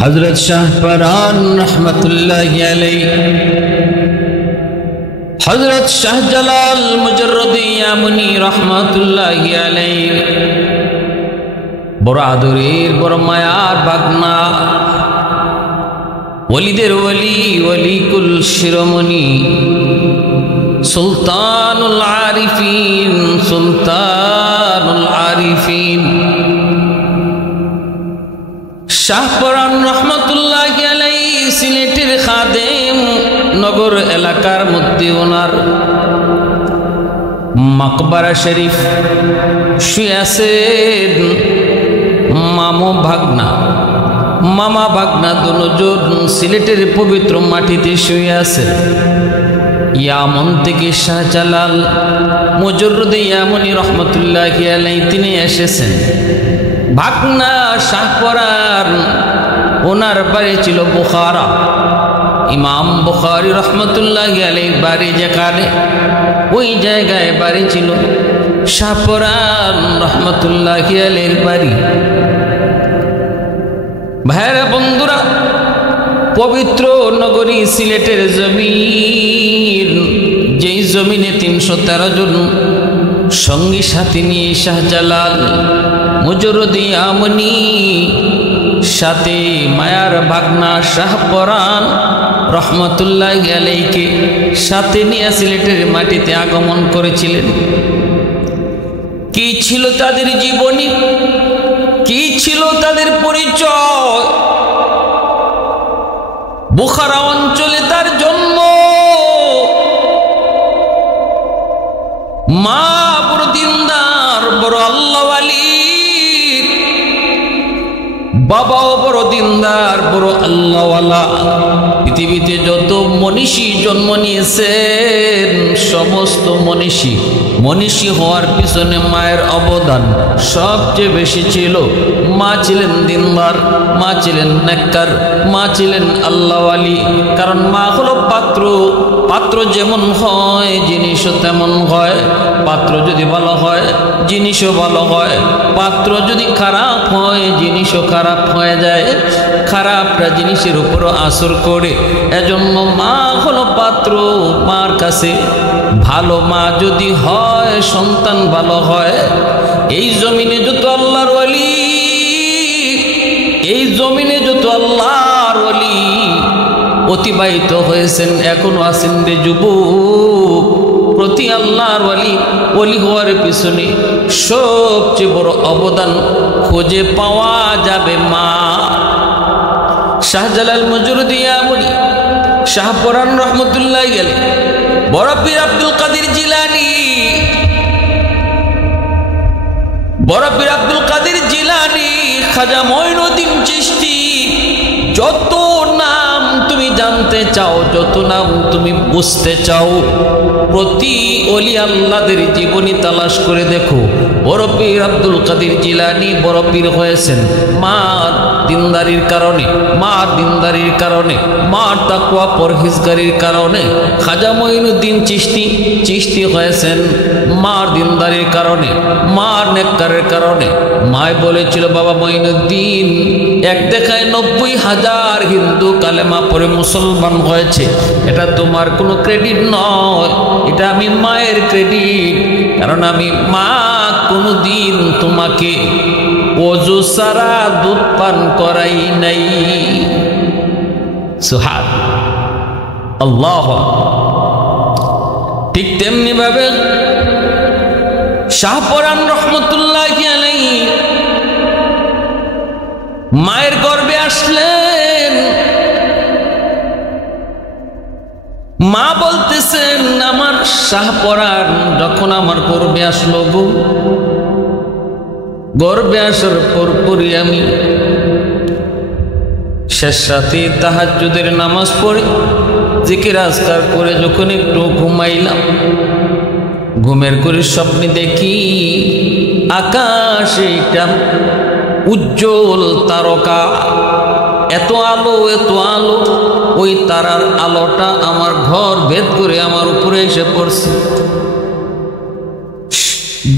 हजरत शाहपरान रहमतुल्लाहि अलैह, हजरत शाहजलाल मुजर्रदी यामुनी रहमतुल्लाहि अलैह बड़ आदरेर बड़ मायार बागना वलिदेर वली वलिकुल शिरोमणि सुल्तानुल आरिफिन सुल्तानुल आरिफिन शाहपरान रहमतुल्लाहि अलैहि सिलेटेर खादेम नगर एलाकार मध्य ओनार मकबरा शरीफ शुয়ে আছেন मामो भागना मामा भागना दोनों सिलेटेर पवित्र माटीते शुয়ে আছেন। यामन থেকে শাহজালাল মুজর্রদি ইয়ামনি রহমতুল্লাহি আলাইহি তিনি এসেছেন। भागना शाहपरान ओनार बाड़ी छिलो बुखारा, इमाम बुखारी रहमतुल्लाहि अलैहि बाड़ी जेखाने ओई जायगाय बाड़ी छिलो शाहपरान रहमतुल्लाहि अलैहिर बाड़ी। भाइरा बंधुरा पवित्र नगरी सिलेटेर जमीन जेई जमीने 313 जन संगी साथी निये शाहजालाल मुजर्रदी यामुनी साथे मायार भागना शाहपरान रहमतुल्लाहि अलैहिके साथे निये सिलेटेर माटीते आगमन करेछिलेन। कि छिलो तादेर जीवनी, कि छिलो तादेर परिचय? बुखारा अंचले तार जन्म, मा बड़ दिनदार बड़ आल्लाहवाली, बाबाओ बड़ दिनदार बड़ आल्लाहवाला। पृथिवीते যত मनीषी जन्म निয়েছেন समस्त मनीषी मनीषी হওয়ার পিছনে মায়ের অবদান সবচেয়ে বেশি ছিল। মা ছিলেন দিনদার, মা ছিলেন নেককার, মা ছিলেন আল্লাহওয়ালি। কারণ মা হলো পাত্র, পাত্র যেমন হয় জিনিসও তেমন হয়। পাত্র যদি ভালো হয় জিনিসও ভালো হয়, পাত্র যদি খারাপ হয় জিনিসও খারাপ হয়ে যায়। খারাপটা জিনিসের উপরও আসর করে। এজন্য মা হলো পাত্র। মার কাছে ভালো মা যদি হয় সন্তান ভালো হয়। এই জমিনে যত আল্লাহর ওলি, এই জমিনে যত আল্লাহর ওলি অতিবাহিত হয়েছেন এখনো আছেন রে যুবক, প্রতি আল্লাহর ওলি ওলি হওয়ার পিছনে সবচেয়ে বড় অবদান খুঁজে পাওয়া যাবে মা। শাহজালাল মুজর্রদি ইয়ামনি শাহপরান রহমতুল্লাহি আলাইহি, বড় পীর আব্দুল কাদের জিলানী, বড় পীর আব্দুল কাদের জিলানী, খাজা মঈনুদ্দিন চিশতি, যত নাম তুমি জানতে চাও, যত নাম তুমি বুঝতে চাও, প্রতি ওলি আল্লাহদের জীবনী তালাশ করে দেখো। বড় পীর আব্দুল কাদের জিলানী বড় পীর হয়েছেন মার দিনদারির কারণে, মার দিনদারির কারণে, মার তাকওয়া পরহেজগারির কারণে। খাজা মঈনুদ্দিন চিশতি, চিশতি হয়েছেন মার দিনদারির কারণে, মার নেককারের কারণে। মায় বলেছিল বাবা মঈনুদ্দিন, এক দেখায় 90,000 হিন্দু কালেমা পড়ে মুসলমান হয়েছে। এটা তোমার কোনো ক্রেডিট নয়, এটা আমি মায়ের ক্রেডিট। কারণ আমি মা কোনোদিন তোমাকে ওযু সারা দুধ পান করাই নাই। সুবহান আল্লাহ। ঠিক তেমনি ভাবে শাহপরান রহমতুল্লাহি আলাইহি মায়ের গর্ভে আসলেন। মা বলতেছেন আমার শাহপরান যখন আমার গর্ভে আসলো গো, গর্ভে আসার পরপরই আমি শেষ রাতে তাহাজ্জুদের নামাজ পড়ে জিকির আজকার করে যখন একটু ঘুমাইলাম, ঘুমের করে স্বপ্নে দেখি আকাশে একটা উজ্জ্বল তারকা, এত আলো এত আলো, ওই তারার আলোটা আমার ঘর ভেদ করে আমার উপরে এসে পড়ছে।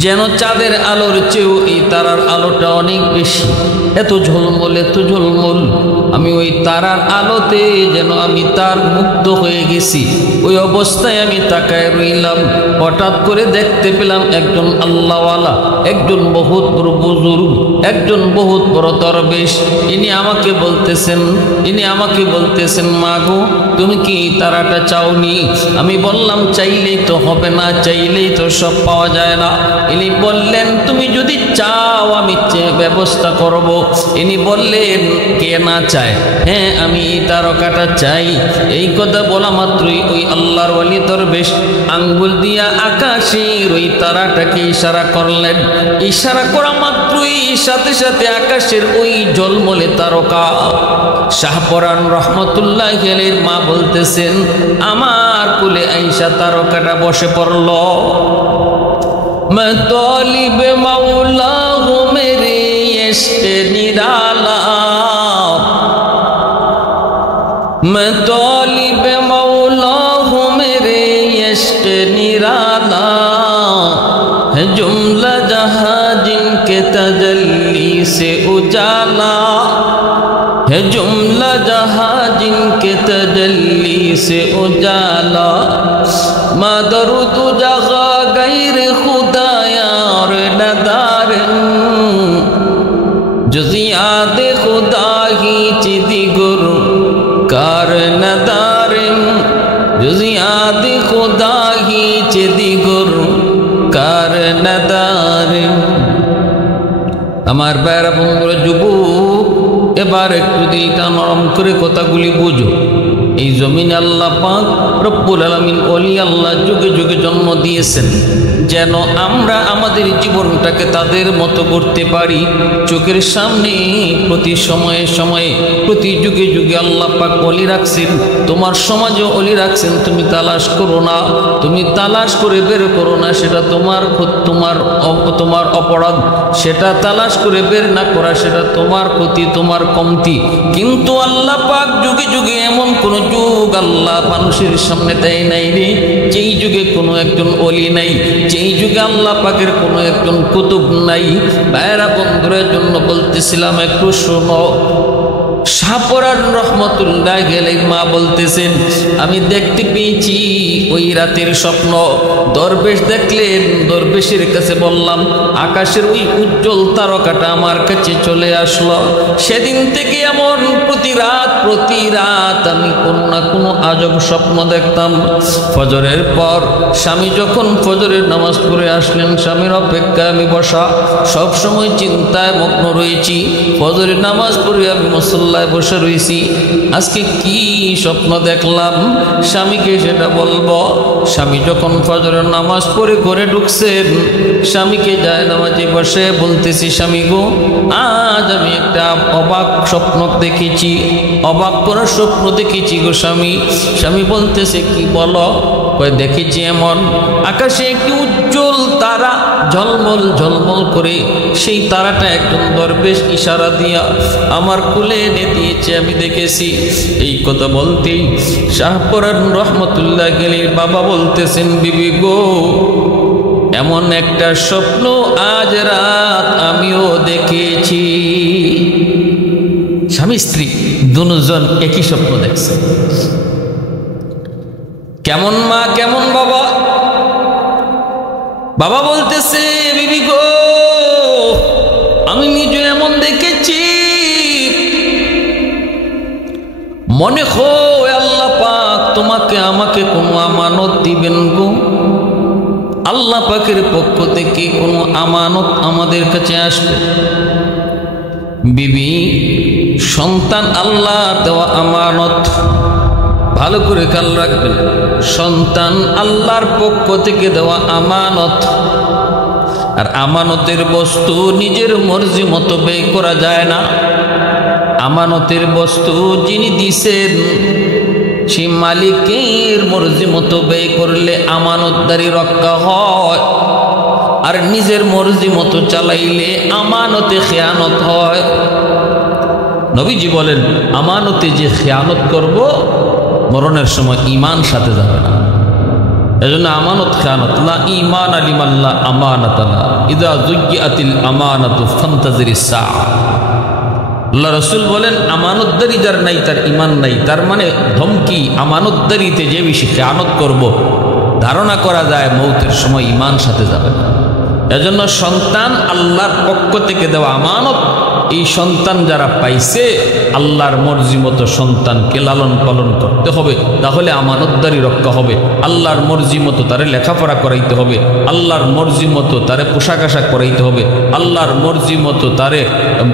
যেন চাঁদের আলোর চেয়েও এই তারার আলোটা অনেক বেশি, এত ঝলমল এত ঝলমল। আমি ওই তারার আলোতে যেন আমি তার মুগ্ধ হয়ে গেছি। ওই অবস্থায় আমি তাকায় রইলাম। হঠাৎ করে দেখতে পেলাম একজন আল্লাহওয়ালা, একজন বহুত বড় বুজুর্গ, একজন বহুত বড় দরবেশ। ইনি আমাকে বলতেছেন মা গো, তুমি কি তারাটা চাওনি? আমি বললাম চাইলেই তো হবে না, চাইলেই তো সব পাওয়া যায় না। ইনি বললেন তুমি যদি চাও আমি ব্যবস্থা করব। ইনি বললেন কে না চায়? হ্যাঁ, আমি এই তারকাটা চাই। এই কথা বলা মাত্রই ওই আল্লাহর ওয়ালি দরবেশ আঙ্গুল দিয়া আকাশের ওই তারাটাকে ইশারা করলেন। ইশারা করা মাত্রই সাথে সাথে আকাশের ওই ঝলমলে তারকা শাহপরান রহমতুল্লাহ আলাইহির মা বলতেছেন আমার কোলে আইসা তারকাটা বসে পড়ল। मैं तौलिब मौला हूँ मेरे इश्क निराला, मैं तौलिब मौला हूँ मेरे इश्क निराला, है जुमला जहाँ जिनके तजल्ली से उजाला, है जुमला जहाँ जिनके तजल्ली से उजाला, मा दरूद जगह गैर खुदाया और नदार, जुज़ियात खुदा ही चिदी गुर कार नदार, जुज़ियात खुदा ही चिदी गुर कार नदार। আমার বাইরা বন্ধুরা, যুবক এবার একটু দিলটা নরম করে কথাগুলি বুঝো। এই জমিনে আল্লাহ পাক রব্বুল আলামিন ওলি আল্লাহ যুগে যুগে জন্ম দিয়েছেন যেন আমরা আমাদের জীবনটাকে তাদের মতো করতে পারি। চোখের সামনে প্রতি সময়ে সময়ে প্রতি যুগে যুগে আল্লাহ পাক ওলি রাখছেন। তোমার সমাজে ওলি রাখছেন, তুমি তালাশ করো না, তুমি তালাশ করে বের করো না, সেটা তোমার অপরাধ। সেটা তালাশ করে বের না করা সেটা তোমার ক্ষতি, তোমার কমতি। কিন্তু আল্লাহ পাক যুগে যুগে এমন কোন যুগ আল্লাহ মানুষের সামনে দেয় নাই রে, যেই যুগে কোনো একজন ওলি নাই, যেই যুগে আল্লাহ পাকের কোনো একজন কুতুব নাই। ভাইরা বন্ধুদের জন্য বলতেছিলাম, একটু শোনো। শাহপরান রহমতুল্লাহ আলাইহি মা বলতেছেন আমি দেখতে পেয়েছি ওই রাতের স্বপ্ন। দরবেশ দেখলেন, দরবেশের কাছে বললাম আকাশের ওই উজ্জ্বল তারকাটা আমার কাছে চলে আসলো। সেদিন থেকে এমন প্রতি রাত আমি কোনো না কোনো আজব স্বপ্ন দেখতাম। ফজরের পর স্বামী যখন ফজরের নামাজ পড়ে আসলেন, স্বামীর অপেক্ষায় আমি বসা, সব সময় চিন্তায় মগ্ন রয়েছি। ফজরের নামাজ পড়ে আমি মুসল্লায় বসে রয়েছি। আজকে কি স্বপ্ন দেখলাম স্বামীকে সেটা বলবো। স্বামী যখন ফজরের নামাজ পড়ে ঘরে ঢুকছেন, স্বামীকে যায় নামাজে বসে বলতেছি, স্বামী গো আজ আমি একটা অবাক স্বপ্ন দেখেছি, অবাক করার স্বপ্ন দেখেছি গো স্বামী। স্বামী বলতেছে কি বলো? কয় দেখেছি এমন আকাশে একটি উজ্জ্বল তারা ঝলমল ঝলমল করে, সেই তারাটা একজন দরবেশ ইশারা দিয়া আমার কোলে এনে দিয়েছে, আমি দেখেছি। এই কথা বলতেই শাহপরান রহমতুল্লাহ আলাইহি বাবা বলতেছেন বিবি গো এমন একটা স্বপ্ন আজ রাত আমিও দেখেছি। স্বামী স্ত্রী দুজন একই স্বপ্ন দেখছে। কেমন মা কেমন বাবা? বাবা বলতেছে বিবি গো আমি নিজে এমন দেখেছি, মনে হয় আল্লাহ পাক তোমাকে আমাকে কোনো আমানত দিবেন গো। আল্লাহ পাকের পক্ষ থেকে কোনো আমানত আমাদের কাছে আসবে। বিবি সন্তান আল্লাহ দেওয়া আমানত, ভালো করে খেয়াল রাখবেন। সন্তান আল্লাহর পক্ষ থেকে দেওয়া আমানত, আর আমানতের বস্তু নিজের মর্জি মতো ব্যয় করা যায় না। আমানতের বস্তু যিনি দিছেন সেই মালিকের মর্জি মতো ব্যয় করলে আমানতদারি রক্ষা হয়, আর নিজের মর্জি মতো চালাইলে আমানতে খেয়ানত হয়। নবীজি বলেন আমানতে যে খেয়ানত করব মরণের সময় ঈমান সাথে যাবে না। এজন্য আমানত খেয়ানত লা ঈমান লিমান লা আমানাত লা ইযা যুয়্যাতিল আমানাতু ফান্তাজিরিস সাআ। আল্লাহ রাসূল বলেন আমানতদারি যার নাই তার ঈমান নাই। তার মানে ধমকি, আমানতদারিতে যে বেশি খেয়ানত করব, ধারণা করা যায় মৌতের সময় ঈমান সাথে যাবে না। এজন্য সন্তান আল্লাহর পক্ষ থেকে দেওয়া আমানত। এই সন্তান যারা পাইছে, আল্লাহর মর্জি মতো সন্তানকে লালন পালন করতে হবে, তাহলে আমানতদারি রক্ষা হবে। আল্লাহর মর্জি মতো তারে লেখাপড়া করাইতে হবে, আল্লাহর মর্জি মতো তারে পোশাক আশাক করাইতে হবে, আল্লাহর মর্জি মতো তারে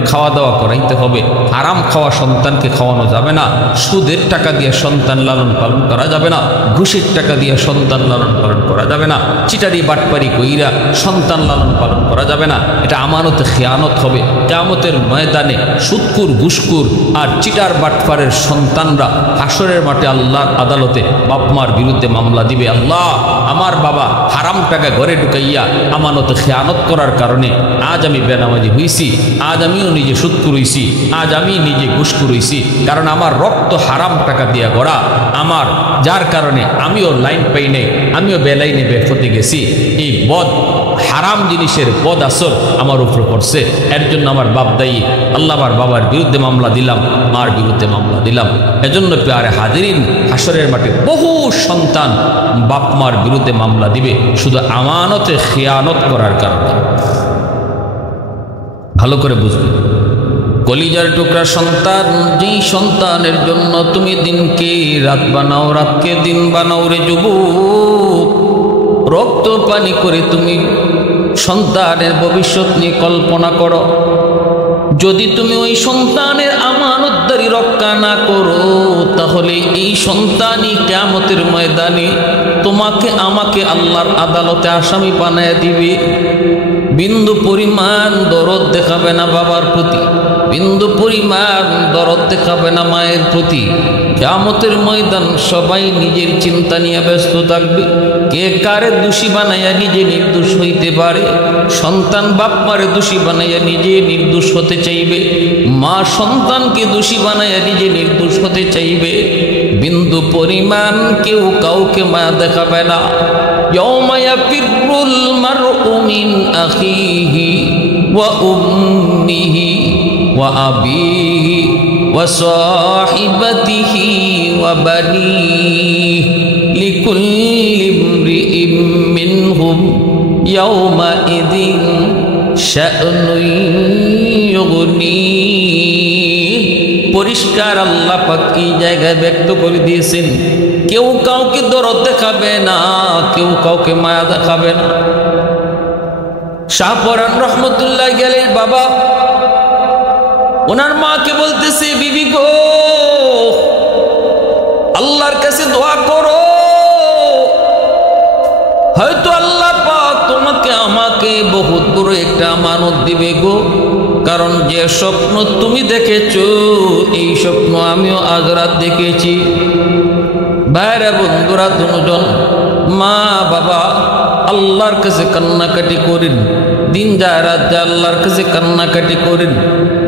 খাওয়া দাওয়া করাইতে হবে। আরাম খাওয়া সন্তানকে খাওয়ানো যাবে না, সুদের টাকা দিয়ে সন্তান লালন পালন করা যাবে না, ঘুষের টাকা দিয়ে সন্তান লালন পালন করা যাবে না, চিটারি বাটপারি কইরা সন্তান লালন পালন করা যাবে না। এটা আমানতে খেয়ানত হবে। কিয়ামতের ময়দানে সুদকুর, ঘুষকুর আর চিটার বাটপারের সন্তানরা হাসরের মাঠে আল্লাহর আদালতে বাপমার বিরুদ্ধে মামলা দিবে, আল্লাহ আমার বাবা হারাম টাকা ঘরে ঢুকাইয়া আমানতে খেয়ানত করার কারণে আজ আমি বেনামাজি হইছি, আজ আমিও নিজে সুদকুর হইছি, আজ আমি নিজে ঘুষকুর হইছি, কারণ আমার রক্ত হারাম টাকা দিয়া গড়া, আমার যার কারণে আমিও লাইন পাই নাই, আমিও বেলাইনে বেফতে গেছি। এই বদ হারাম জিনিসের বদ আসর আমার উপরে পড়ছে, এর জন্য আমার বাপ দায়ী। আল্লাহ আমার বাবার বিরুদ্ধে মামলা দিলাম, মার বিরুদ্ধে মামলা দিলাম। এজন্য প্যারে হাজিরিন, হাসরের মাঠে বহু সন্তান বাপ মার বিরুদ্ধে মামলা দিবে শুধু আমানতে খেয়ানত করার কারণে। ভালো করে বুঝবে, কলিজার টুকরা সন্তান, যেই সন্তানের জন্য তুমি দিনকে রাত বানাও, রাতকে দিন বানাও রে যুবক, রক্ত পানি করে তুমি সন্তানের ভবিষ্যৎ নিয়ে কল্পনা করো। যদি তুমি ওই সন্তানের আমানতদারি রক্ষা না করো, তাহলে এই সন্তানই কিয়ামতের ময়দানে তোমাকে আমাকে আল্লাহর আদালতে আসামি বানায় দিবে। বিন্দু পরিমাণ দরদ দেখাবে না বাবার প্রতি, বিন্দু পরিমাণ দরদ দেখাবে না মায়ের প্রতি। কিয়ামতের ময়দান সবাই নিজের চিন্তা নিয়ে ব্যস্ত থাকবে। কে কারে দোষী বানাইয়া নিজে নির্দোষ হইতে পারে। সন্তান বাপ মারে দোষী বানাইয়া নিজে নির্দোষ হতে চাইবে, মা সন্তানকে দোষী বানাইয়া নিজে নির্দোষ হতে চাইবে। বিন্দু পরিমাণ কেউ কাউকে মায়া দেখাবে না। ইয়াউমা ইয়াফিরুল মারউ মিন আখিহি ওয়া উম্মিহি ওয়া আবিহি ওয়া সাহিবাতিহি ওয়া বানিহি লিকুল্লি ইমরিইম মিনহুম ইয়াউমা ইযিন শা'নুন ইউগনিহি। পরিষ্কার আল্লাহ পাক এই জায়গায় ব্যক্ত করে দিয়েছেন, কেউ কাউকে দরদ দেখাবে না, কেউ কাউকে মায়া দেখাবে না। শাহপরান রহমতুল্লাহ গেলের বাবা ওনার মাকে বলতেছে, বিবি গো, আল্লাহর কাছে দোয়া করো, হয়তো আল্লাহ পাক তোমাকে আমাকে বহুত বড় একটা আমানত দিবে গো। কারণ যে স্বপ্ন তুমি দেখেছো, এই স্বপ্ন আমিও আজ রাত দেখেছি। ভাইরা বন্ধুরা, দুজন মা বাবা আল্লাহর কাছে কান্নাকাটি করেন, দিন যায় রাত যায় আল্লাহর কাছে কান্নাকাটি করেন।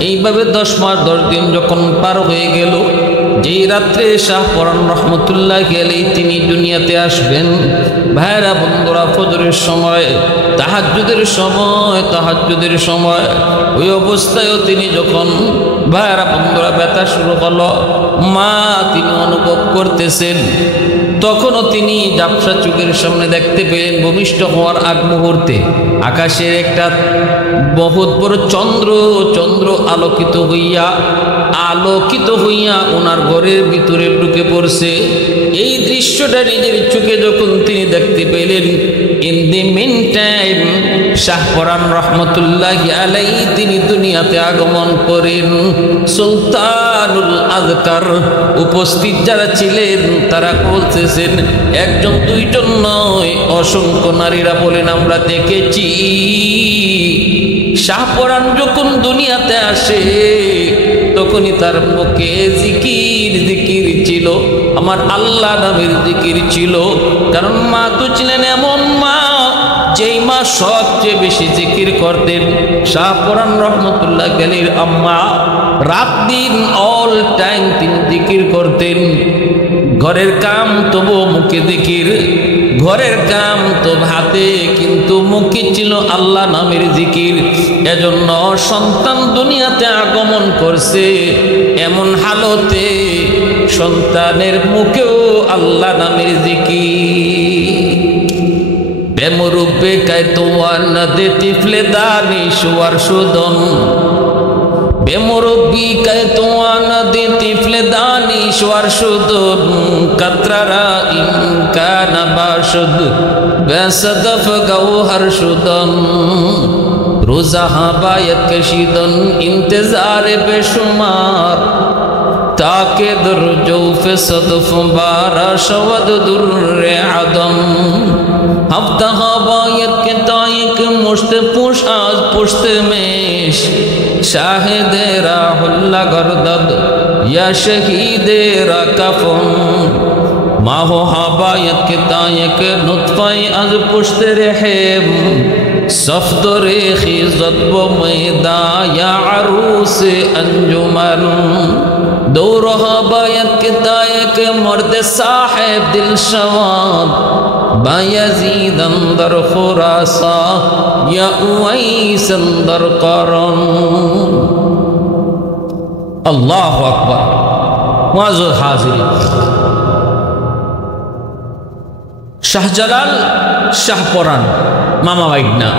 এইভাবে 10 মাস 10 দিন যখন পার হয়ে গেল, যেই রাত্রে শাহপরান রহমতুল্লাহ গেলে তিনি দুনিয়াতে আসবেন। ভাইরা বন্ধুরা, ফজরের সময়, তাহাজ্জুদের সময়, ওই অবস্থায়ও তিনি যখন ভাইরা বন্ধুরা ব্যথা শুরু হলো, মা তিনি অনুভব করতেছেন, তখনও তিনি ঝাপসা চোখের সামনে দেখতে পেলেন ভূমিষ্ঠ হওয়ার আগ মুহূর্তে আকাশের একটা বহুত বড় চন্দ্র আলোকিত হইয়া ওনার ঘরের ভিতরে ঢুকে পড়ছে। এই দৃশ্যটা নিজের চোখে যখন তিনি দেখতে পেলেন, in the mean time Shahparan রহমতুল্লাহি আলাইহি তিনি দুনিয়াতে আগমন করেন। সুলতানুল আযকার উপস্থিত যারা ছিলেন তারা বলতেছেন, একজন দুইজন নয়, অসংখ্য নারীরা বলেন আমরা দেখেছি শাহপরান যখন দুনিয়াতে আসে তখনই তার মুখে জিকির ছিল, আমার আল্লাহ নামের জিকির ছিল। কারণ মা তো ছিলেন এমন মা, যেই মা সবচেয়ে বেশি জিকির করতেন। শাহপরান রহমতুল্লাহ গেলির আম্মা রাত দিন অল টাইম তিনি জিকির করতেন। ঘরের কাম তবু মুখে জিকির, ঘরের কাম তো ভাতে, কিন্তু মুখে ছিল আল্লাহ নামের জিকির। এজন্য সন্তান দুনিয়াতে আগমন করছে এমন হালতে সন্তানের মুখেও আল্লাহ নামের জিকির। বেমরূপে কায়তোয়ান নদে তিফলে দানিশওয়ার সুদন, বেমরব্বি কায়তোয়ান নদে তিফলে দানিশওয়ার সুদন, কাতরারা ইমকানা বাশুদ বেসদফ গৌহর সুদন, রোজাহা বায়ত কশিদন ইন্তজারে বেশুমার, তাকে dur jawf sadf bara shawad durre adam, haftaha bayat ke taik musht push az pusht mesh, shahide rahulla gardad ya shahide ra kafan, maho habayat ke taik nutfai az pusht rehem, safdore khizat bo maida ya arus anjuman, दौरहा बायत के दायक मर्द साहेब दिल शवाद, बायजीद अंदर खुरासा या उवैस अंदर करन। अल्लाह अकबर। मुअज़्ज़ज़ हाज़िरीन, শাহজালাল শাহপরান মামা ভাগনা,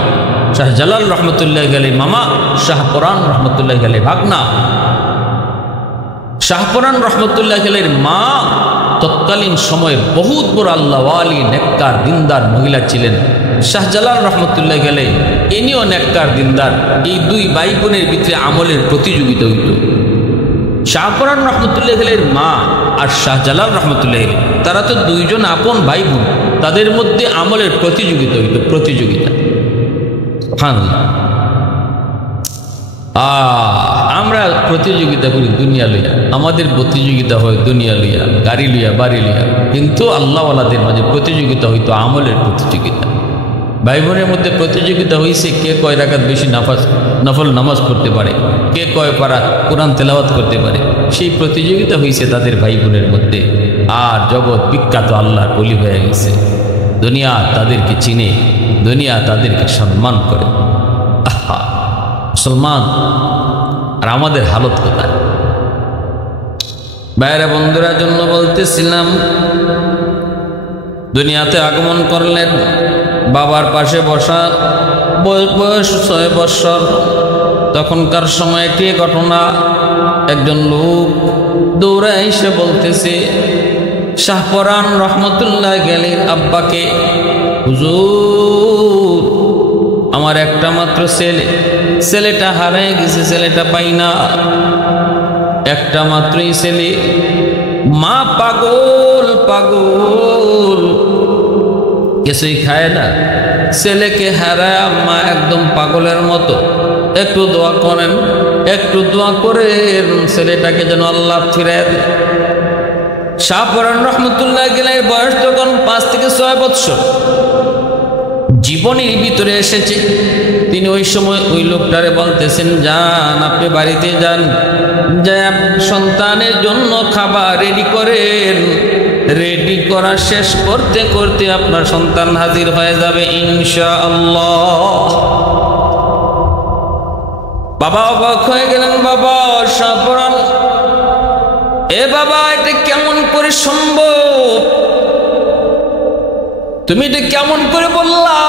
শাহজালাল রহমতুল্লাহ আলাইহি মামা, শাহপরান রহমতুল্লাহ আলাইহি ভাগনা। শাহপরান রহমতুল্লাহ আলাইহির মা তৎকালীন সময়ে বহুত বড় আল্লাহওয়ালি নেককার দিনদার মহিলা ছিলেন। শাহজালাল রহমতুল্লাহ আলাইহি ইনিও নেককার দিনদার। এই দুই ভাই বোনের ভিতরে আমলের প্রতিযোগিতা হইত। শাহপরান রহমতুল্লাহ আলাইহির মা আর শাহজালাল রহমতুল্লাহ আলাইহি তারা তো দুইজন আপন ভাই বোন, তাদের মধ্যে আমলের প্রতিযোগিতা হইত, প্রতিযোগিতা। সুবহানাল্লাহ। আমরা প্রতিযোগিতা করি দুনিয়া লইয়া, আমাদের প্রতিযোগিতা হয় দুনিয়া লইয়া, গাড়ি লইয়া, বাড়ি লইয়া, কিন্তু আল্লাহওয়ালাদের মাঝে প্রতিযোগিতা হইতো আমলের প্রতিযোগিতা। ভাই বোনের মধ্যে প্রতিযোগিতা হয়েছে কে কয় রাকাত বেশি নফল নামাজ পড়তে পারে, কে কয় পারা কোরআন তেলাওয়াত করতে পারে, সেই প্রতিযোগিতা হয়েছে তাদের ভাই বোনের মধ্যে। আর জগৎ বিখ্যাত আল্লাহর ওলি হয়ে গেছে, দুনিয়া তাদেরকে চিনে, দুনিয়া তাদেরকে সম্মান করে। আহা মুসলমান, আর আমাদের হালত কোথায়? বাইরে বন্ধুরা জন্য বলতেছিলাম, দুনিয়াতে আগমন করলেন, বাবার পাশে বসা, বয়স 6 বছর। তখনকার সময় একটি ঘটনা, একজন লোক দৌড়ে এসে বলতেছে শাহপরান রহমতুল্লাহ আলাইহির আব্বাকে, হুজুর আমার একটা মাত্র ছেলে, ছেলেটা হারিয়ে গেছে, ছেলেটা পাই না, একটা মাত্রই ছেলে, মা পাগল পাগল, কিছুই খায় না, ছেলেকে হারায় মা একদম পাগলের মতো। একটু দোয়া করেন, একটু দোয়া করেন ছেলেটাকে যেন আল্লাহ ফিরে দেয়। শাহপরান রহমতুল্লাহ আলাইহির বয়স তখন 5 থেকে 6 বছর। জীবনের ভিতরে এসেছে, তিনি ওই সময় ওই লোকটারে বলতেছেন, যান আপনি বাড়িতে যান, যে সন্তানের জন্য খাবার রেডি করেন, রেডি করা শেষ করতে করতে আপনার সন্তান হাজির হয়ে যাবে ইনশাআল্লাহ। বাবা অবাক হয়ে গেলেন, বাবা শাহপরান, এ বাবা এটা কেমন করে সম্ভব? তুমি এটা কেমন করে বললা?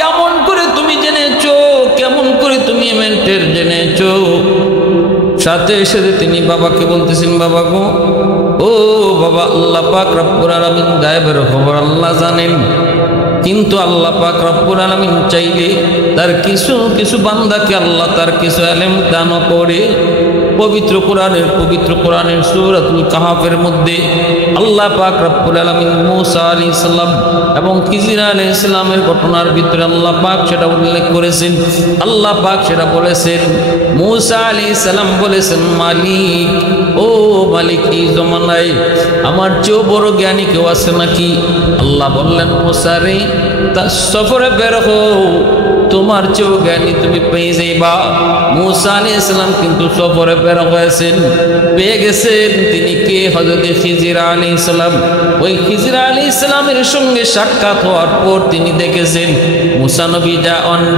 কেমন করে তুমি জেনেছো? কেমন করে তুমি মেন্টের জেনেছো? সাথে সাথে তিনি বাবাকে বলতেছেন, বাবা গো, ও বাবা, আল্লাহ পাক রব্বুল আলামিন গায়েবের খবর আল্লাহ জানেন, কিন্তু আল্লাহ পাক রব্বুল আলামিন চাইলে তার কিছু কিছু বান্দাকে আল্লাহ তার কিছু ইলম দান করে। পবিত্র কোরআনের সূরাতুল কাহফের মধ্যে আল্লাহ পাক রব্বুল আলামিন মূসা আলাইহিস সালাম এবং খিজির আলাইহিস সালামের ঘটনার ভিতরে আল্লাহ পাক সেটা উল্লেখ করেছেন। আল্লাহ পাক সেটা বলেছেন, মূসা আলাইহিস সালাম বলেছেন, মালিক, ও মালিক, এই জমানায় আমার চেয়েও বড় জ্ঞানী কেউ আছে নাকি? আল্লাহ বললেন, মূসা রে, তার সফরে বের হও, তোমার চেয়েও জ্ঞানী তুমি পেয়ে যাইবা। মূসা আলাইহিস সালাম কিন্তু সফরে বের হয়েছেন, পেয়ে গেছেন তিনি কে? হযরত খিজির আলাইহিস সালাম। ওই খিজির আলাইহিস সালামের সঙ্গে সাক্ষাৎ হওয়ার পর তিনি দেখেছেন মূসা নবী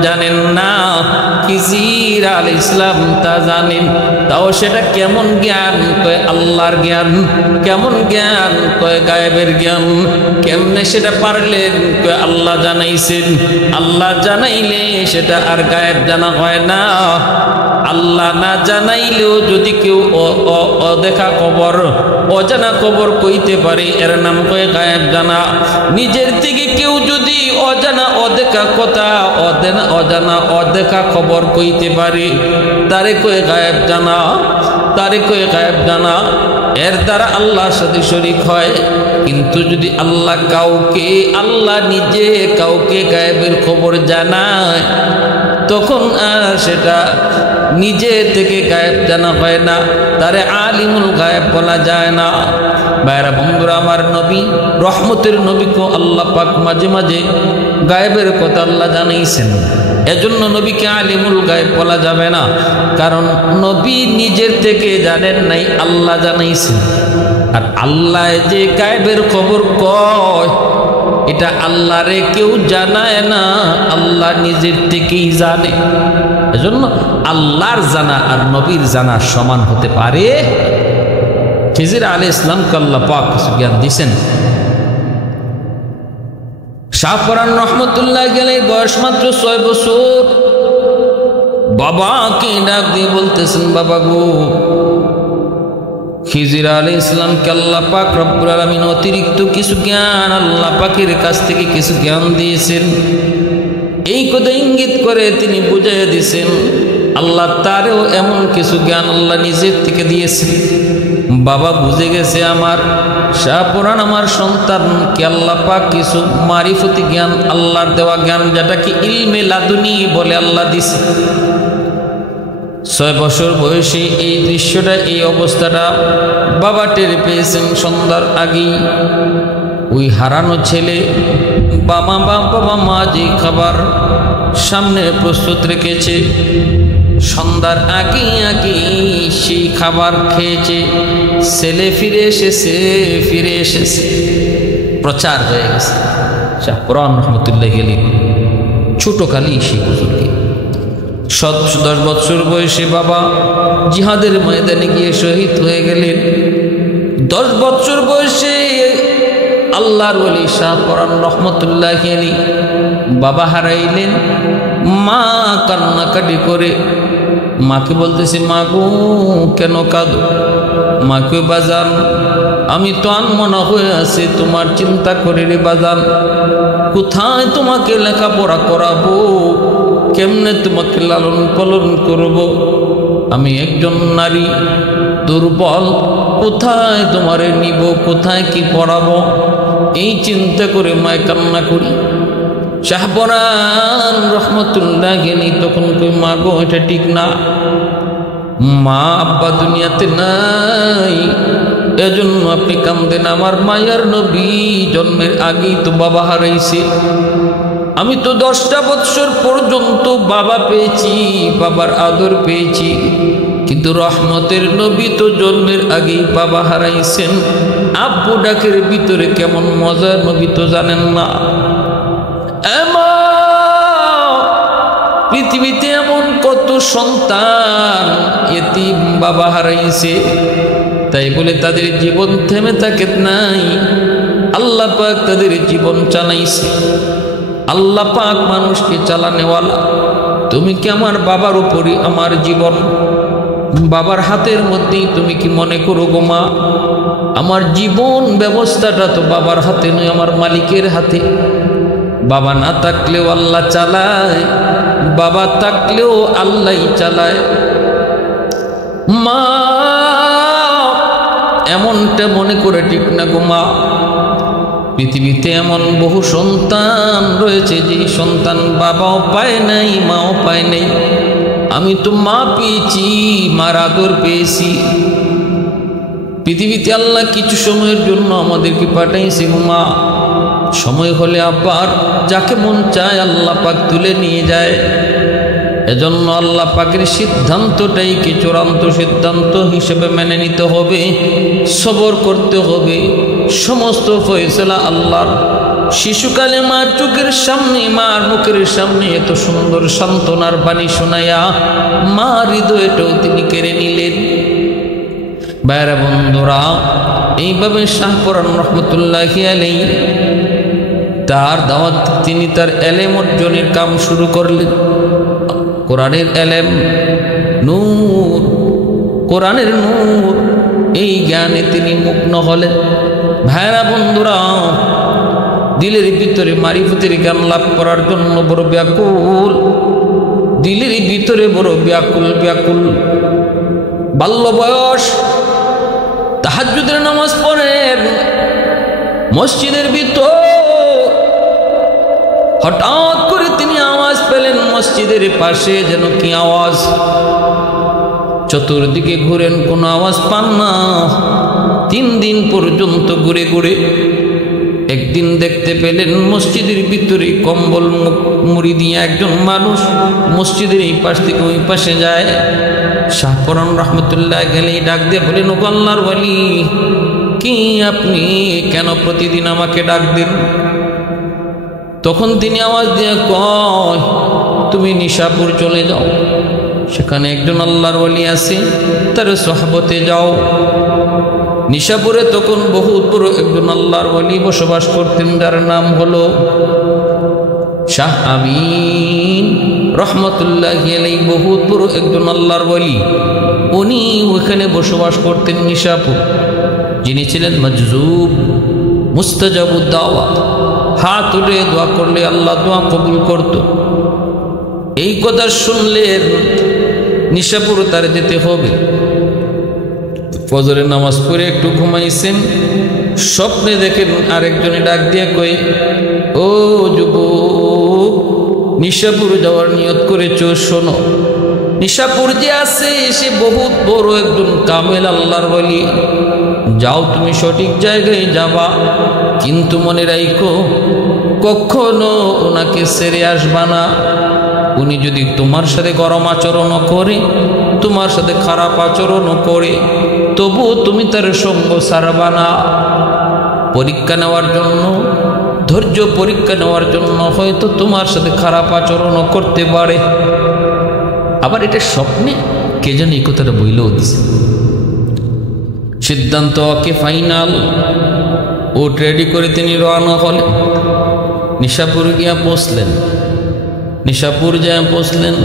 জানেন না, খিজির আলাইহিস সালাম তা জানেন। তাও সেটা কেমন জ্ঞান? কয় আল্লাহর জ্ঞান। কেমন জ্ঞান? কয় গায়েবের জ্ঞান। কেমনে সেটা পারলেন? কয় আল্লাহ জানাইছেন। আল্লাহ জানাইলে সেটা আর গায়েব জানা হয় না। আল্লাহ না জানাইলেও যদি কেউ অদেখা খবর, অজানা খবর কইতে পারে, এর নাম কয় গায়েব জানা। নিজের থেকে কেউ যদি অজানা অদেখা কথা, অজানা অদেখা খবর কইতে পারে, তারে কয় গায়েব জানা, তারে কয় গায়েব জানা। এর দ্বারা আল্লাহর সাথে শরীক হয়। কিন্তু যদি আল্লাহ কাউকে, আল্লাহ নিজে কাউকে গায়েবের খবর জানায়, তখন আর সেটা নিজে থেকে গায়েব জানা হয় না, তারে আলিমুল গায়েব বলা যায় না। ভাইরা বন্ধুরা, আমার নবী রহমতের নবীকে আল্লাহ পাক মাঝে মাঝে গায়েবের কথা আল্লাহ জানাইছেন। এজন্য নবীকে আলিমুল গায়েব বলা যাবে না, কারণ নবী নিজের থেকে জানেন নাই, আল্লাহ জানাইছেন। আর আল্লাহ যে গায়েবের খবর কয়, এটা আল্লাহরে কেউ জানায় না, আল্লাহ নিজের থেকেই জানে। এজন্য আল্লাহর জানা আর নবীর জানা সমান হতে পারে। খিজির আলাইহিস সালামকে আল্লাহ পাক কিছু জ্ঞান দিয়েছেন। শাহ পরান রহমতুল্লাহ গেলে বয়স মাত্র 6 বছর। বাবাকে ডাক দিয়ে বলতেছেন, বাবা গো। খিজির আলাইহিস সালামকে আল্লাহ পাক রব্বুল আলামিন অতিরিক্ত কিছু জ্ঞান আল্লাহ পাকের কাছ থেকে কিছু জ্ঞান দিয়েছেন। এই কথা ইঙ্গিত করে তিনি বুঝাইয়া দিয়েছেন আল্লাহ তারেও এমন কিছু জ্ঞান আল্লাহ নিজের থেকে দিয়েছেন। বাবা বুঝে গেছে আমার শাহপুরান আমার সন্তানকে আল্লাহ পাক কিছু মারিফতি জ্ঞান, আল্লাহর দেওয়া জ্ঞান, যেটাকে ইলমে লাদুনি বলে আল্লাহ দিছে। 6 বছর বয়সে এই দৃশ্যটা, এই অবস্থাটা বাবা টের পেয়েছেন সন্ধ্যার আগেই। ওই হারানো ছেলে বাবা মা যে খাবার সামনে প্রস্তুত রেখেছে, সন্ধ্যার আগে সেই খাবার খেয়েছে। ছেলে ফিরে এসেছে, প্রচার হয়ে গেছে। শাহ পরান রহমতুল্লাহ গেলি ছোটকালেই সেই হুজুরকে 10 বছর বয়সে বাবা জিহাদের ময়দানে গিয়ে শহীদ হয়ে গেলেন। 10 বছর বয়সে আল্লাহর ওলি শাহ পরান রহমতুল্লাহ গেলি বাবা হারাইলেন। মা কান্নাকাটি করে মাকে বলতেছে, মা গো কেন কাঁদো? মাকে, বাজান আমি তো আনমনা হয়ে আছি, তোমার চিন্তা করে রে বাজান, কোথায় তোমাকে লেখাপড়া করাবো, কেমনে তোমাকে লালন পালন করব? আমি একজন নারী দুর্বল, কোথায় তোমারে নিব, কোথায় কি পড়াবো, এই চিন্তা করে মায় কান্না করি। শাহ পরান রহমতুল্লাহ গেনি তখন কই, মা গো এটা ঠিক না, মা আব্বা দুনিয়াতে নাই, এজন্য আপনি কান্দেন। আমার মায়ার নবী জন্মের আগেই তো বাবা হারাইছে। আমি তো 10টা বৎসর পর্যন্ত বাবা পেয়েছি, বাবার আদর পেয়েছি, কিন্তু রহমতের নবী তো জন্মের আগেই বাবা হারাইছেন। আব্বু ডাকের ভিতরে কেমন মজা নবী তো জানেন না। পৃথিবীতে এমন কত সন্তান এতিম বাবা হারাইছে, তাই বলে তাদের জীবন থেমে থাকে নাই। আল্লাহ পাক তাদের জীবন চালাইছে। আল্লাহ পাক মানুষকে চালানেওয়ালা। তুমি কি আমার বাবার উপরই আমার জীবন, বাবার হাতের মধ্যেই তুমি কি মনে করো গো মা? আমার জীবন ব্যবস্থাটা তো বাবার হাতে নয়, আমার মালিকের হাতে। বাবা না থাকলেও আল্লাহ চালায়, বাবা থাকলেও আল্লাহই চালায়। মা এমনটা মনে করে ঠিক না গো মা। পৃথিবীতে এমন বহু সন্তান রয়েছে যে সন্তান বাবাও পায় নাই, মাও পায় নাই। আমি তো মা পেয়েছি, মার আদর পেয়েছি। পৃথিবীতে আল্লাহ কিছু সময়ের জন্য আমাদেরকে পাঠাইছে মা, সময় হলে আবার যাকে মন চায় আল্লাহ পাক তুলে নিয়ে যায়। এজন্য আল্লাহ পাকের সিদ্ধান্তটাই কি চূড়ান্ত সিদ্ধান্ত হিসেবে মেনে নিতে হবে, সবর করতে হবে। সমস্ত ফয়সালা আল্লাহর। শিশুকালে মার চোখের সামনে, মার মুখের সামনে এত সুন্দর সান্ত্বনার বাণী শোনায়া মার হৃদয়টাও তিনি কেড়ে নিলেন। ভাইরা বন্ধুরা, এইভাবে শাহ পরান রহমতুল্লাহি আলাইহি তার দাওয়াত, তিনি তার এলেম অর্জনের কাম শুরু করলেন। কোরআনের এলেম নূর, কোরআনের নূর, এই জ্ঞানে তিনি মগ্ন হলেন। ভাইরা বন্ধুরা, দিলের ভিতরে মারিফতের জ্ঞান লাভ করার জন্য বড় ব্যাকুল, দিলের ভিতরে বড় ব্যাকুল। বাল্য বয়স, তাহাজ্জুদের নামাজ পড়েন মসজিদের ভিতর। হঠাৎ করে তিনি আওয়াজ পেলেন মসজিদের পাশে, যেন কি আওয়াজ। চতুর্দিকে ঘুরেন, কোনো আওয়াজ পান না। 3 দিন পর্যন্ত ঘুরে ঘুরে একদিন দেখতে পেলেন মসজিদের ভিতরে কম্বল মুড়ি দিয়ে একজন মানুষ মসজিদের এই পাশ থেকে ওই পাশে যায়। শাহ পরান রহমতুল্লাহ গেলেই ডাক দিয়ে বলেন, ও আল্লাহর ওয়ালি, কি আপনি কেন প্রতিদিন আমাকে ডাক দেন? তখন তিনি আওয়াজ দিয়ে কয়, তুমি নিশাপুর চলে যাও, সেখানে একজন আল্লাহর ওয়ালি আছে, তার সোহবতে যাও। নিশাপুরে তখন বহুত বড় একজন আল্লাহর ওয়ালি বসবাস করতেন, যার নাম হলো শাহ আমিন রহমতুল্লাহি আলাইহি। বহুত বড় একজন আল্লাহর ওয়ালি, উনি ওখানে বসবাস করতেন নিশাপুর। যিনি ছিলেন মজজুব, মুস্তাজাবুদ দাওয়াত, হাত উঠে দোয়া করলে আল্লাহ দোয়া কবুল করত। এই কথা শুনলেন নিশাপুর তার যেতে হবে। ফজরের নামাজ পড়ে একটু ঘুমাইছেন, স্বপ্নে দেখেন আরেকজনে ডাক দিয়ে কই, ও যুবক, নিশাপুর যাওয়ার নিয়ত করেছো, শোনো, নিশাপুর যে আছে সে বহুত বড় একজন কামেল আল্লাহর ওয়ালি। যাও, তুমি সঠিক জায়গায় যাবা, কিন্তু মনে রাখো কখনো ওনাকে ছেড়ে আসবা না। উনি যদি তোমার সাথে গরম আচরণও করে, তোমার সাথে খারাপ আচরণও করে, তবু তুমি তার সঙ্গ ছাড়বা না। পরীক্ষা নেওয়ার জন্য, ধৈর্য পরীক্ষা নেওয়ার জন্য হয়তো তোমার সাথে খারাপ আচরণও করতে পারে। আবার এটা স্বপ্নে কে যেন এই কথাটা বইলেও দিছে। সিদ্ধান্ত ওকে ফাইনাল। ওট রেডি করে তিনি রওনা হলেন। নিশাপুর গিয়া পৌঁছলেন। নিশাপুর যায় পৌঁছলেন,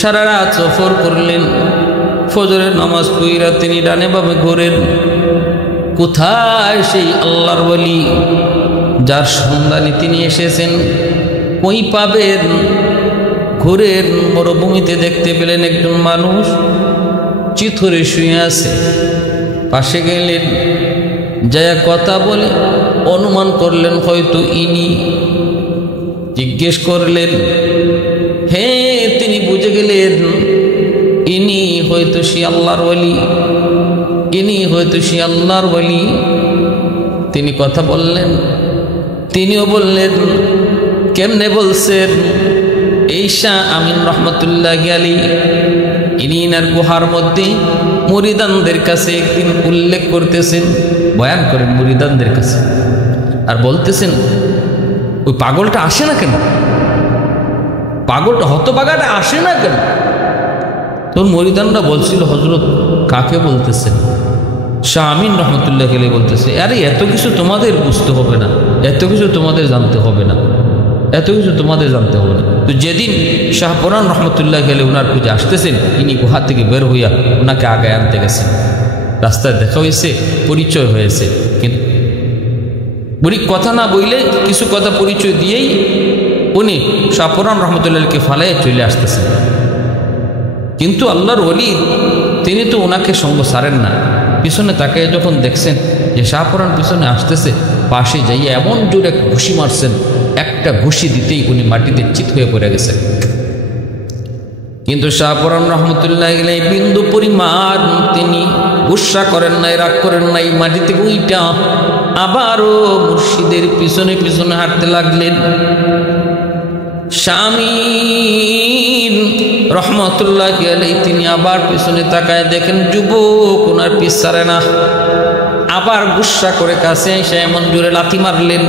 সারা রাত সফর করলেন। ফজরের নামাজ পড়িয়া তিনি ডানে বামে ঘোরেন। কোথায় সেই আল্লাহর ওয়ালি যার সন্ধানে তিনি এসেছেন? কই পাবেন? ঘোরেন, মরুভূমিতে দেখতে পেলেন একজন মানুষ চিথরে শুয়ে আছে। পাশে গেলেন, যায় কথা বলে অনুমান করলেন হয়তো ইনি। জিজ্ঞেস করলেন, হ্যাঁ, তিনি বুঝে গেলেন ইনি হয়তো সে আল্লাহর ওয়ালি, ইনি হয়তো সে আল্লাহর ওয়ালি। তিনি কথা বললেন, তিনিও বললেন, কেমনে বলছেন? এই শাহ আমিন রহমতুল্লাহি আলাইহি, ইনি ইনার গুহার মধ্যে মুরিদানদের কাছে একদিন উল্লেখ করতেছেন, বয়ান করেন মুরিদানদের কাছে, আর বলতেছেন ওই পাগলটা আসে না কেন, পাগলটা হতভাগাটা আসে না কেন? তোর মুরিদানরা বলছিল, হজরত কাকে বলতেছেন? শাহ আমিন রহমতুল্লাহি আলাইহি বলতেছে, আরে এত কিছু তোমাদের বুঝতে হবে না, এত কিছু তোমাদের জানতে হবে না, এত কিছু তোমাদের জানতে হবে না। তো যেদিন শাহ পরান রহমতুল্লাহি আলাইহি ওনার খুঁজে আসতেছেন, ইনি গুহা থেকে বের হইয়া ওনাকে আগায় আনতে গেছেন। রাস্তায় দেখা হয়েছে, পরিচয় হয়েছে, কিন্তু বুড়ি কথা না বইলে কিছু কথা পরিচয় দিয়েই উনি শাহ পরান রহমতুল্লাহকে ফালাইয়া চলে আসতেছেন। কিন্তু আল্লাহর ওলি তিনি তো ওনাকে সঙ্গ সারেন না। পিছনে তাকে যখন দেখছেন যে শাহ পরান পিছনে আসতেছে, পাশে যাইয়া এমন জোরে ঘুষি মারছেন, একটা ঘুষি দিতেই উনি মাটিতে চিত হয়ে পড়ে গেছেন। কিন্তু শাহ পরান রহমতুল্লাহ বিন্দু পরিমাণ তিনি গুসা করেন নাই, রাগ করেন নাই, মাটি থেকে উইটা আবারও মুর্শিদের পিছনে পিছনে হাঁটতে লাগলেন। শামিন রহমতুল্লাহ আলাইহি তিনি আবার পিছনে তাকায় দেখেন যুবক ওনার পিছ ছাড়ে না। আবার গুসা করে কাছে এসে এমন জোরে লাথি মারলেন,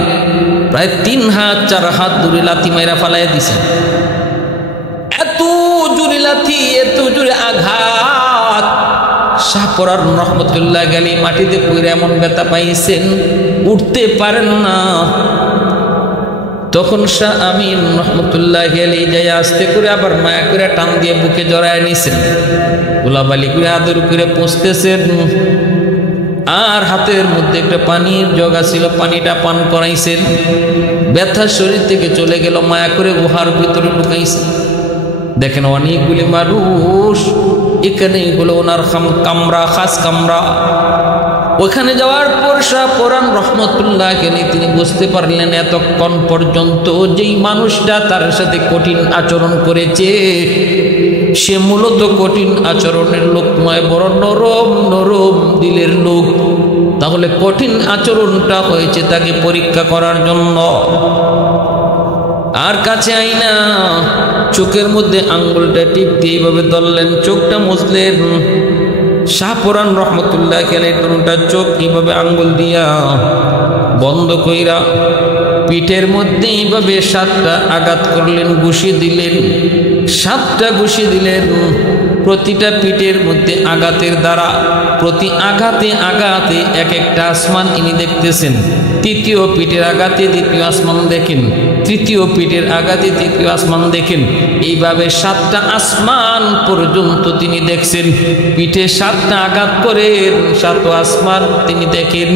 প্রায় 3 হাত 4 হাত দূরে লাথি মাইরা ফালাইয়া দিছেন। এত জোরে লাথি, এত জোরে আঘাত, শাহপরান রহমতুল্লাহ আলাইহি মাটিতে পড়ে এমন ব্যথা পাইছেন, উঠতে পারেন না। তখন শাহ আমিন রহমতুল্লাহ আলাইহি যাই আস্তে করে আবার মায়া করে টান দিয়ে বুকে জড়ায় নিছেন, গোলাবালি করে আদর করে পুষতেছেন। আর হাতের মধ্যে একটা পানির জগ ছিল, পানিটা পান করাইছেন। ব্যথা শরীর থেকে চলে গেল, মায়া করে গুহার ভিতরে ঢুকাইছেন। দেখেন অনেকগুলি মানুষ এখানে, এগুলো ওনার কামরা, খাস কামরা। ওখানে যাওয়ার পর শাহপরান রহমতুল্লাহ আলাইহি তিনি বুঝতে পারলেন এতক্ষণ পর্যন্ত যেই মানুষটা তার সাথে কঠিন আচরণ করেছে সে মূলত কঠিন আচরণের লোক নয়, বড় নরম নরম দিলের লোক। তাহলে কঠিন আচরণটা হয়েছে তাকে পরীক্ষা করার জন্য। আর কাছে আইনা চোখের মধ্যে আঙ্গুলটা টিপ দিয়ে এইভাবে ধরলেন, চোখটা মুছলেন। শাহপরান রহমতুল্লাহ আলাইহি চোখ এইভাবে আঙ্গুল দিয়া বন্ধ কইরা পিঠের মধ্যে এইভাবে 7টা আঘাত করলেন, ঘুষি দিলেন। 7টা ঘুষি দিলেন। প্রতিটা পিঠের মধ্যে আঘাতের দ্বারা প্রতি আঘাতে আঘাতে এক একটা আসমান ইনি দেখতেছেন। তৃতীয় পিঠের আঘাতে দ্বিতীয় আসমান দেখেন, তৃতীয় পিঠের আঘাতে তৃতীয় আসমান দেখেন। এইভাবে 7টা আসমান পর্যন্ত তিনি দেখছেন। পিঠে 7টা আঘাত করেন, 7 আসমান তিনি দেখেন।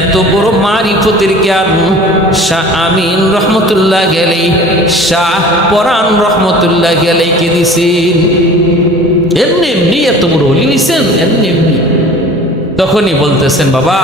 এত বড় মারিফতের জ্ঞান শাহ আমিন রহমতুল্লাহ আলাইহি শাহপরান রহমতুল্লাহ আলাইহিকে দিছেন। এমনি এমনি এত বড় ওলি হইছেন, এমনি এমনি। তখনই বলতেছেন বাবা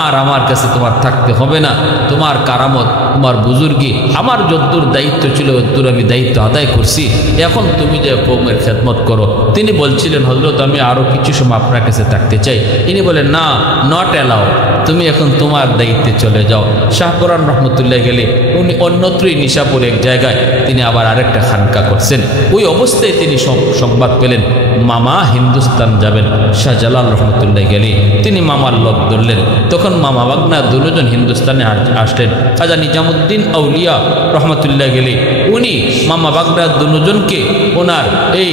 আর আমার কাছে তোমার থাকতে হবে না, তোমার কারামত, তোমার বুজুর্গি আমার যদ্দূর দায়িত্ব ছিল যদ্দূর আমি দায়িত্ব আদায় করছি, এখন তুমি যে কওমের খেদমত করো। তিনি বলছিলেন হযরত আমি আরও কিছু সময় আপনার কাছে থাকতে চাই। ইনি বলেন না, নট অ্যালাউ, তুমি এখন তোমার দায়িত্বে চলে যাও। শাহপরান রহমতুল্লাহ গেলে উনি অন্যত্রই নিশাপুর এক জায়গায় তিনি আবার আরেকটা খানকা করছেন। ওই অবস্থায় তিনি সংবাদ পেলেন মামা হিন্দুস্তান যাবেন। শাহজালাল রহমতুল্লাহ গেলে তিনি মামার লোক ধরলেন। তখন মামা বাগনা দুজন হিন্দুস্তানে আসলেন। খাজা নিজামুদ্দিন আউলিয়া রহমতুল্লাহ গেলে উনি মামা বাগনা দুজনকে ওনার এই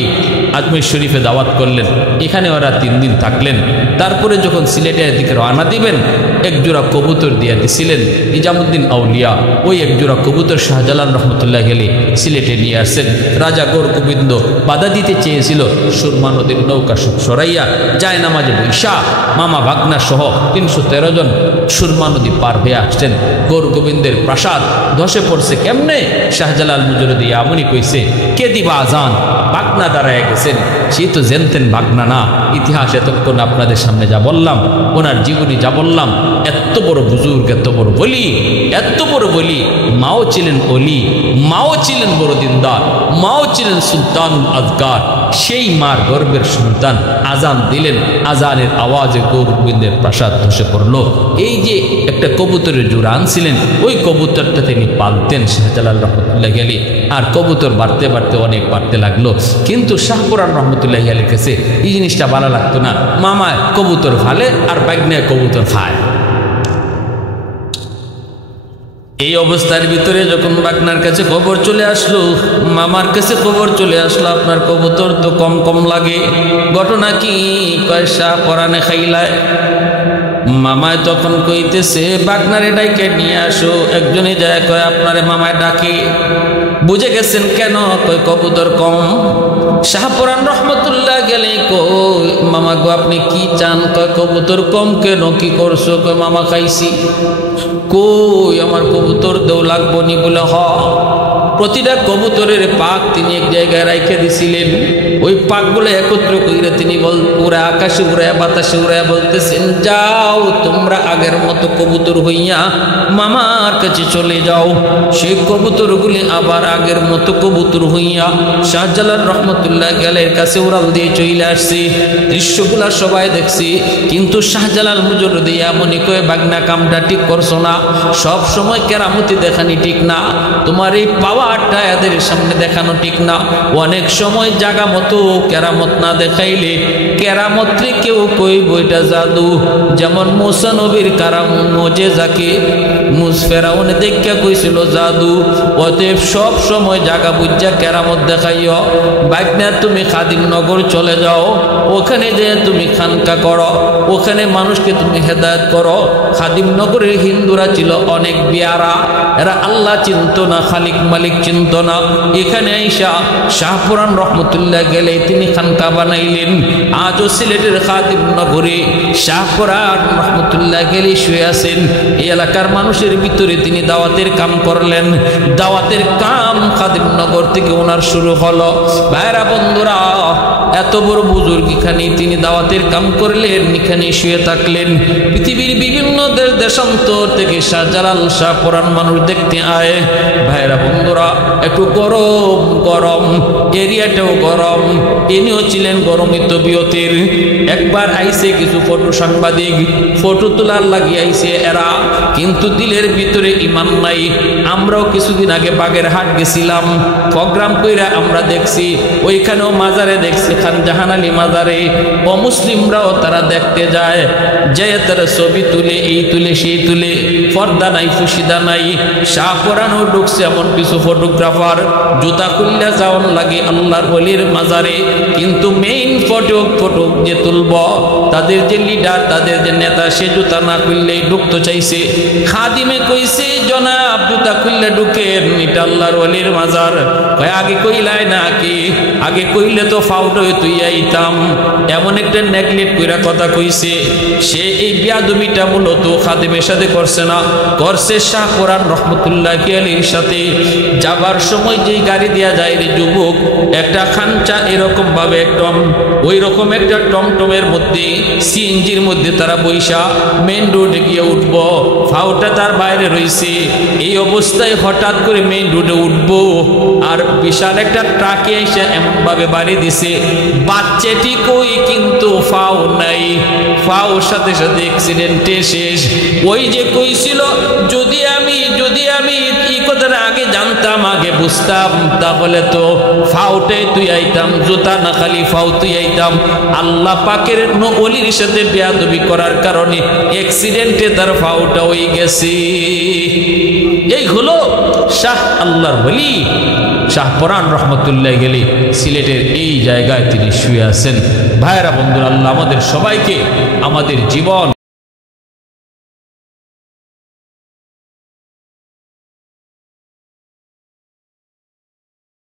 আজমির শরীফে দাওয়াত করলেন। এখানে ওরা 3 দিন থাকলেন। তারপরে যখন সিলেটের দিকে রওনা দিবেন এক জোড়া কবুতর দিয়ে দিছিলেন নিজামুদ্দিন আউলিয়া। ওই এক জোড়া কবুতর শাহজালাল রহমতুল্লাহ গেলে সিলেটে নিয়ে আসছেন। রাজা গৌর গোবিন্দ বাধা দিতে চেয়েছিল, সুরমা নদীর নৌকা সরাইয়া যায় নামাজে বৈশা মামা ভাগনা সহ 313 জন সুরমা নদী পার হয়ে আসছেন। গৌর গোবিন্দের প্রাসাদ ধসে পড়ছে কেমনে? শাহজালাল মুজরদি আমনি কইছে কে দিবা আজান, ভাগনা দাঁড়ায় গেছেন। সে তো জানতেন ভাগনা না। ইতিহাস এতক্ষণ আপনাদের সামনে যা বললাম, ওনার জীবনী যা বললাম, এত বড় বুজুর্গ, এত বড় বলি, এত বড় বলি। মাও ছিলেন অলি, মাও ছিলেন বড় দিনদার, মাও ছিলেন সুলতানুল আজগার। সেই মার গর্বের সন্তান আজান দিলেন, আজানের আওয়াজে গৌর গোবিন্দের প্রাসাদ ধসে পড়ল। এই যে একটা কবুতরের জোড়া আনছিলেন, ওই কবুতরটা তিনি পালতেন শাহজালাল রহমতুল্লাহ আলাইহি। আর কবুতর বাড়তে বাড়তে অনেক বাড়তে লাগলো। কিন্তু শাহপরান রহমতুল্লাহ আলাইহির কাছে এই জিনিসটা ভালো লাগতো না। মামা কবুতর ফালে আর বাগনায় কবুতর খায়। এই অবস্থার ভিতরে যখন বাগনার কাছে খবর চলে আসলো, মামার কাছে খবর চলে আসলো আপনার কবুতর তো কম কম লাগে, ঘটনা কি? কয় শাহপরানে খাইলায়। মামায় তখন কইতেছে বাগনারে ডাইকে নিয়ে আসো। একজনে যায় কয় আপনারে মামায় ডাকে। বুঝে গেছেন কেন? কয় কবুতর কম। শাহপরান রহমতুল্লাহ গেলে কই মামা গো আপনি কি চান? কয় কবুতর কম কেন, কি করছো? কয় মামা খাইছি। কই আমার কবুতর দেও লাগবো নি? বলে হ। প্রতিটা কবুতরের পাক তিনি এক জায়গায় রাইখে দিছিলেন। ওই পাকগুলো একত্র করে তিনি উড়ে আকাশে উড়ে বাতাসে উড়ে বলতেছেন, যাও তোমরা আগের মতো কবুতর হইয়া মামার কাছে চলে যাও। সেই কবুতরগুলি আবার আগের মতো কবুতর হইয়া শাহজালাল রহমতুল্লাহ আলাইহির কাছে উড়াল দিয়ে চলে আসছে। দৃশ্যগুলা সবাই দেখছি, কিন্তু শাহজালাল হুজুর দিয়া মনে কয়ে বাগনা কামটা ঠিক করছো না, সব সময় কেরামতি দেখানি ঠিক না, তোমার এই পাওয়ারটা এদের সামনে দেখানো ঠিক না। অনেক সময় জাগা মতো কেরামত না দেখাইলে কেরামত্রে কেউ কইব এটা জাদু। যেমন মুসা নবীর কারাম মোজেজাকে ফেরাউন দেখা কইছিল জাদু। অতএব সব সময় জাগা বুঝা কেরামত দেখাইও। বাগনা তুমি খাদিমনগর চলে যাও, ওখানে যে তুমি খানকা করো, ওখানে মানুষকে তুমি হেদায়েত করো। খাদিমনগরের হিন্দুরা ছিল অনেক বিয়ারা, এরা আল্লাহ চিনত না, খালিক মালিক চিনত না। এখানে আইসা শাহপুরান রহমতুল্লাহ গেলে তিনি খানকা বানাইলেন। আজও সিলেটের খাদিমনগরে শাহপুরান রহমতুল্লাহ গেলে শুয়ে আছেন। এই এলাকার মানুষের ভিতরে তিনি দাওয়াতের কাম করলেন। দাওয়াতের কাম খাদিমনগর থেকে ওনার শুরু হলো। ভাইরা বন্ধুরা, এত বড় বুজুর্গ এখানে তিনি দাওয়াতের কাম করলেন, এখানে শুয়ে থাকলেন। পৃথিবীর বিভিন্ন দেশান্তর থেকে শাহজালাল শাহপুরান মানুষ দেখতে আয়। ভাইরা বন্ধুরা, একটু গরম গরম, এরিয়াটাও গরম, ইনিও ছিলেন গরমিত তবিয়তের। একবার আইসে কিছু ফটো সাংবাদিক, ফটো তোলার লাগিয়ে আইসে এরা, কিন্তু দিলের ভিতরে ইমান নাই। আমরাও কিছুদিন আগে বাগেরহাট গেছিলাম, প্রোগ্রাম কইরা আমরা দেখছি, ওইখানেও মাজারে দেখছি, খান জাহান আলী মাজারে অমুসলিমরাও তারা দেখতে যায়, যে তারা ছবি তুলে, এই তুলে সেই তুলে, পর্দা নাই ফুসিদা নাই। শাহপুরানও ঢুকছে এমন কিছু ফটোগ্রাফার, জুতা খুললে যাওয়ান লাগে আল্লাহর ওলির মাজারে, কিন্তু মেইন ফটো যে তুলব, তাদের যে লিডার, তাদের যে নেতা, সে জুতা না খুললেই ঢুকতে চাইছে। খাদিমে কইছে, জনাব জুতা খুললে ঢুকেন, এটা আল্লাহর ওলির মাজার। আগে কইলাই না কি? আগে কইলে তো ফাউটো তুই আইতাম। এমন একটা নেগলেক্ট কইরা কথা কইছে। সে এই বিয়াদবিটা মূলত খাদিমের সাথে করছে না, করছে শাহপুরান রহমতুল্লাহ আলাইহির সাথে। যাবার সময় যেই গাড়ি দেয়া যায় রে যুবক, একটা খানচা এরকম ভাবে একদম ওই রকম একটা টমটমের মধ্যে, সিএনজির মধ্যে তারা বৈশা মেন রোডে গিয়ে উঠব, ফাউটা তার বাইরে রয়েছে। এই অবস্থায় হঠাৎ করে মেন রোডে উঠব, আর বিশাল একটা ট্রাকে এসে এমনভাবে বাড়ি দিছে, বাচ্চাটি কই কিন্তু ফাও নাই, ফাও সাথে সাথে অ্যাক্সিডেন্টে শেষ। ওই যে কইছিল, যদি আমি এই কথাটা আগে জানতাম, আগে বুঝতাম, তাহলে তো ফাউটাই তুই আইতাম, জুতা না খালি ফাউ তুই আইতাম। আল্লাহ পাকের ওলির সাথে বেয়াদবি করার কারণে অ্যাক্সিডেন্টে তার ফাউটা হয়ে গেছে। এই হলো শাহ আল্লাহর ওলি শাহপুরান রহমতুল্লাহ গেলে সিলেটের এই জায়গায় তিনি শুয়ে আছেন। ভাইরা বন্ধুরা, আল্লাহ আমাদের সবাইকে আমাদের জীবন